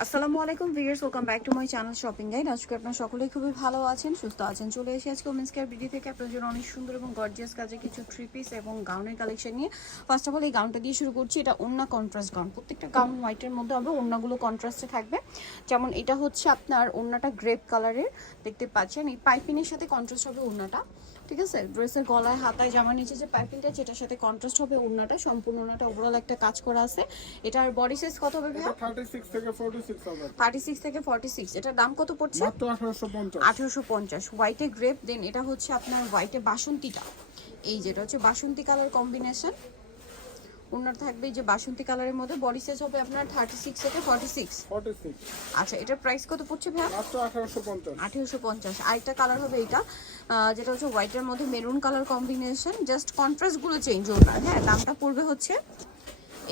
আসসালামু আলাইকুম viewers, welcome back to my channel shopping guide. আজকে আপনারা সকলেই খুবই ভালো আছেন, সুস্থ আছেন। চলে এসে আজকে ওমেন্স কেয়ার বিডি থেকে আপনাদের জন্য অনেক সুন্দর এবং গর্জিয়াস কাজে কিছু থ্রি পিস এবং গাউনের কালেকশন নিয়ে ফার্স্ট অফ অল এই গাউনটা দিয়ে শুরু করছি। এটা ওড়না কন্ট্রাস্ট গাউন, প্রত্যেকটা গাউন হোয়াইটের মধ্যে হবে, ওড়নাগুলো কন্ট্রাস্টে থাকবে। যেমন এটা হচ্ছে আপনার ওড়নাটা গ্রেপ কালারের দেখতে পাচ্ছেন, এই পাইপিনের সাথে কন্ট্রাস্ট হবে ওড়নাটা, ঠিক আছে। ড্রেসের গলায় হাতায় জামার নিচে যে পাইপিংটা যেটার সাথে কন্ট্রাস্ট হবে ওড়নাটা, সম্পূর্ণ ওড়নাটা ওভারঅল একটা কাজ করা আছে। এটার বডি সাইজ কত হবে ভাইয়া? 36 থেকে 46 হবে। 36 থেকে 46। এটার দাম কত পড়ছে? মাত্র 1850। 1850 হোয়াইটে গ্রেপ। দেন এটা হচ্ছে আপনার হোয়াইটে বাসন্তীটা, এই যেটা হচ্ছে বাসন্তী কালার কম্বিনেশন। ওনার থাকবে এই যে বাসন্তী কালারের মধ্যে, বডি সাইজ হবে আপনার 36 থেকে 46। আচ্ছা, এটার প্রাইস কত পড়ছে ভাইয়া? মাত্র 1850। 1850। আরেকটা কালার হবে এটা, যেটা হচ্ছে হোয়াইটের মধ্যে মেরুন কালার কম্বিনেশন, জাস্ট কন্ট্রাস্টগুলো চেঞ্জ ওনার। হ্যাঁ, দামটা পড়বে হচ্ছে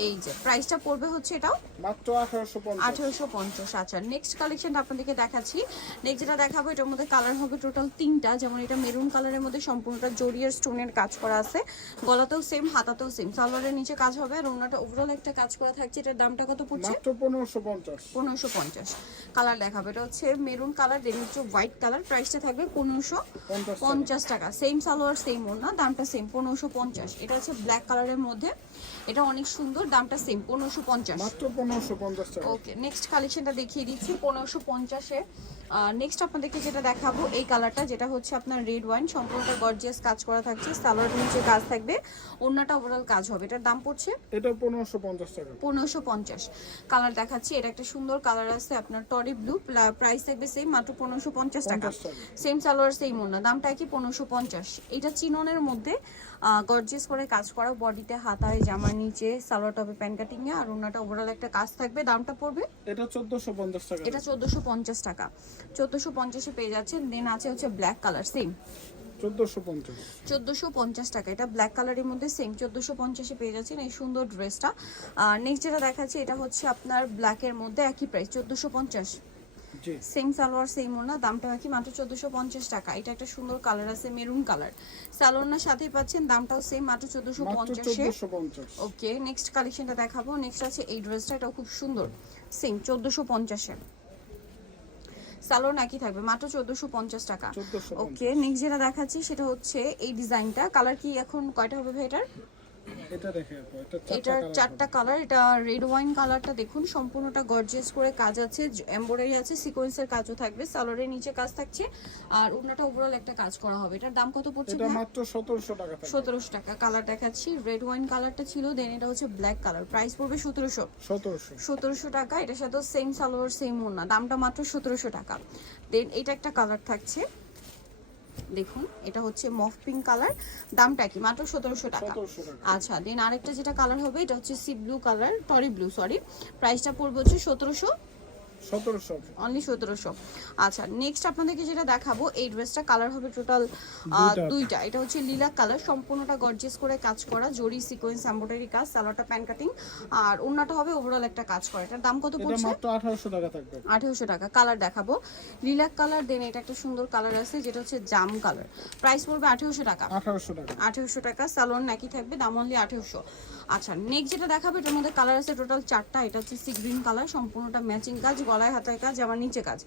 এই যে প্রাইসটা পড়বে হচ্ছে এটাও মাত্র 1850। 1850। আচ্ছা, নেক্সট কালেকশনটা আপনাদেরকে দেখাচ্ছি। নেক্সট যেটা দেখাবো এটার মধ্যে কালার হবে টোটাল 3টা। যেমন এটা মেরুন কালারের মধ্যে সম্পূর্ণটা জরিয়ার স্টোনের কাজ করা আছে, গলাতেও সেম, হাতাতেও সেম, সালোয়ারের নিচে কাজ হবে আর ওনাটা ওভারঅল একটা কাজ করা থাকছে। এটার দামটা কত পড়ছে? মাত্র 1550। 1550। কালার দেখাবো, এটা হচ্ছে মেরুন কালার, দেন হচ্ছে হোয়াইট কালার। প্রাইসটা থাকবে 1550 টাকা। সেম সালোয়ার সেম ওড়না, দামটা সেম 1550। এটা হচ্ছে ব্ল্যাক কালারের মধ্যে, এটা অনেক সুন্দর, দামটা সেম 1550। মাত্র 1550 টাকা। ওকে, নেক্সট কালেকশনটা দেখিয়ে দিচ্ছি 1550-এ। নেক্সট আপনাদেরকে যেটা দেখাবো এই কালারটা, যেটা হচ্ছে আপনার রেড ওয়াইন, সম্পূর্ণটা গর্জিয়াস কাজ করা থাকছে, সালোয়ারের নিচে কাজ থাকবে, ওড়নাটা ওভারঅল কাজ হবে। এটার দাম পড়ছে এটা 1550 টাকা। 1550। কালার দেখাচ্ছি, এটা একটা সুন্দর কালার আছে আপনার টরি ব্লু, প্রাইস থাকবে সেম, মাত্র 1550 টাকা। সেম সালোয়ার সেম ওড়না, দামটা কি 1550। এটা চিননের মধ্যে গর্জিয়াস করে কাজ করা, বডিতে হাতায় জামার নিচে সালোয়ারটা হবে প্যান কাটিং এ আর ওড়নাটা ওভারঅল একটা কাজ থাকবে। দামটা পড়বে এটা 1450 টাকা। এটা 1450 টাকা। 1450-এ পেয়ে যাচ্ছেন। দেন আছে হচ্ছে ব্ল্যাক কালার, সেম 1450। 1450 টাকা। এটা ব্ল্যাক কালারের মধ্যে সেম 1450-এ পেয়ে যাচ্ছেন এই সুন্দর ড্রেসটা। নেক্সট যেটা দেখাচ্ছি এটা হচ্ছে আপনার ব্ল্যাকের মধ্যে, একই প্রাইস 1450। জি, সেম সালোয়ার সেম ওড়না, দামটা কি মাত্র 1450 টাকা। এটা একটা সুন্দর কালার আছে মেরুন কালার, সালোয়ারের সাথেই পাচ্ছেন, দামটাও সেম মাত্র 1450-এ। ওকে, নেক্সট কালেকশনটা দেখাবো। নেক্সট আছে এই ড্রেসটা, এটাও খুব সুন্দর, সেম 1450-এ। সালোয়ার একই থাকবে, মাত্র 1450 টাকা। ওকে, নেক্সট যেটা দেখাচ্ছি সেটা হচ্ছে এই ডিজাইনটা। কালার কি এখন কয়টা হবে ভাই এটার? এটা দেখে আপু, এটার 4টা কালার। এটা রেড ওয়াইন কালারটা দেখুন, সম্পূর্ণটা গর্জিয়াস করে কাজ আছে, এমব্রয়ডারি আছে, সিকোয়েন্সের কাজও থাকবে, সালোয়ারের নিচে কাজ থাকছে আর ওড়নাটা ওভারঅল একটা কাজ করা হবে। এটার দাম কত পড়ছে? এটা মাত্র 1700 টাকা। 1700 টাকা। কালার দেখাচ্ছি, রেড ওয়াইন কালারটা ছিল, দেন এটা হচ্ছে ব্ল্যাক কালার, প্রাইস পড়বে 1700 টাকা। এটার সাথে সেম সালোয়ার সেম ওড়না, দামটা মাত্র 1700 টাকা। দেন এটা একটা কালার থাকছে, দেখুন এটা হচ্ছে মফ পিঙ্ক কালার, দামটা কি মাত্র 1700 টাকা। আচ্ছা, দেন আরেকটা যেটা কালার হবে এটা হচ্ছে সি ব্লু কালার, টরি ব্লু সরি, প্রাইসটা পড়বে হচ্ছে 1700 অনলি 1700। আচ্ছা, নেক্সট আপনাদেরকে যেটা দেখাবো এই ড্রেসটা কালার হবে টোটাল 2টা। এটা হচ্ছে লিলাক কালার, সম্পূর্ণটা গর্জিয়াস করে কাজ করা, জরি সিকোয়েন্স এমব্রয়ডারি কাজ, সালোয়ারটা প্যান কাটিং আর ওড়নাটা হবে ওভারঅল একটা কাজ করা। এটার দাম কত পড়ছে? মাত্র 1800 টাকা থাকবে। 1800 টাকা। কালার দেখাবো লিলাক কালার, দেন এটা একটা সুন্দর কালার আছে যেটা হচ্ছে জাম কালার, প্রাইস পড়বে 1800 টাকা। 1800 টাকা। সালোয়ার নাকি থাকবে, দাম অনলি 1800। আচ্ছা, নেক্সট যেটা দেখাবো এটার মধ্যে কালার আছে টোটাল 4টা। এটা হচ্ছে সি গ্রিন কালার, সম্পূর্ণটা ম্যাচিং কাজ, গলায় হাতায় কাজ, আমার নিচে কাজ,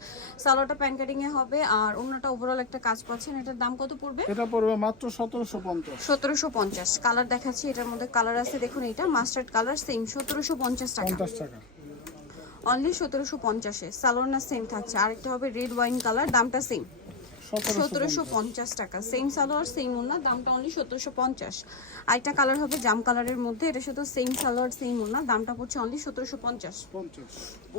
সালোয়ারটা প্যান কাটিং এ হবে আর ওড়নাটা ওভারঅল একটা কাজ পাচ্ছেন। এটার দাম কত পড়বে? এটা পড়বে মাত্র 1750। 1750। কালার দেখাচ্ছি, এটার মধ্যে কালার আছে দেখুন, এটা মাস্টার্ড কালার, সেম 1750 টাকা। অনলি 1750-এ। সালোয়ার না সেম থাকছে। আরেকটা হবে রেড ওয়াইন কালার, দামটা সেম 1750 টাকা। সেম সালোয়ার সেম ওড়না, দামটা অনলি 1750। আরেকটা কালার হবে জাম কালারের মধ্যে, এটা শুধু সেম সালোয়ার সেম ওড়না, দামটা পড়ছে অনলি 1750।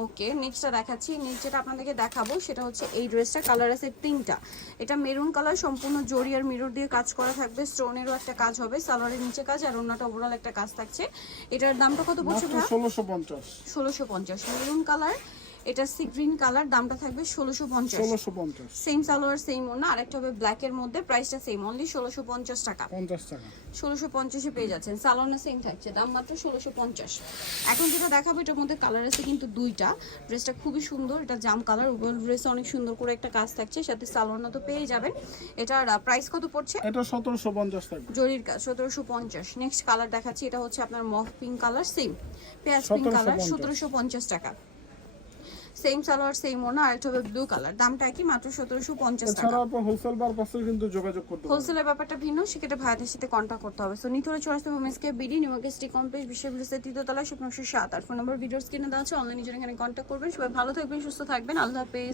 ওকে, নেক্সটটা দেখাচ্ছি। নেক্সট যেটা আপনাদেরকে দেখাবো সেটা হচ্ছে এই ড্রেসটা, কালার আছে 3টা। এটা মেরুন কালার, সম্পূর্ণ জরি আর মিরর দিয়ে কাজ করা থাকবে, স্টোনেরও একটা কাজ হবে, সালোয়ারের নিচে কাজ আর ওড়নাটা ওভারঅল একটা কাজ থাকছে। এটার দামটা কত পড়ছে ভাই? 1650। মেরুন কালার, এটা সি গ্রিন কালার, দামটা থাকবে 1650। সেম সালোয়ার সেম ওড়না। আরেকটা হবে ব্ল্যাক এর মধ্যে, প্রাইসটা সেম অনলি 1650 টাকা। 1650-এ পেয়ে যাচ্ছেন, সালোয়ার সেম থাকছে, দাম মাত্র 1650। এখন যেটা দেখাবো এটার মধ্যে কালার আছে কিন্তু 2টা। ড্রেসটা খুবই সুন্দর, এটা জাম কালার, উভয় ড্রেসে অনেক সুন্দর করে একটা কাজ থাকছে, সাথে সালোয়ার তো পেয়ে যাবেন। এটার প্রাইস কত পড়ছে? এটা 1750 টাকা। জরির কাজ 1750। নেক্সট কালার দেখাচ্ছি, এটা হচ্ছে আপনার মফ পিঙ্ক কালার, সেম পেঁয়াজ পিঙ্ক কালার, 1750 টাকা। সেম সালোয়ার সেম ওনা, আরেকটা হবে ব্লু কালার, দামটা কি মাত্র 1750 টাকা। এছাড়া আপনি হোলসেল পারপাসে কিন্তু যোগাযোগ করতে পারবেন। হোলসেলের ব্যাপারটা ভিন্ন, সেক্ষেত্রে ভাইয়াদের সাথে কন্ট্যাক্ট করতে হবে। সো নিতে হলে চলে আসতে হবে এমএসকে বিডি নিউমার্কেট কমপ্লেক্স বিশ্ববিদ্যালয়ের তৃতীয়তলা 707। আর ফোন নাম্বার ভিডিওস কিনে দেওয়া আছে, অনলাইনে জন্য এখানে কন্ট্যাক্ট করবেন। সবাই ভালো থাকবেন, সুস্থ থাকবেন, আল্লাহ হাফেজ।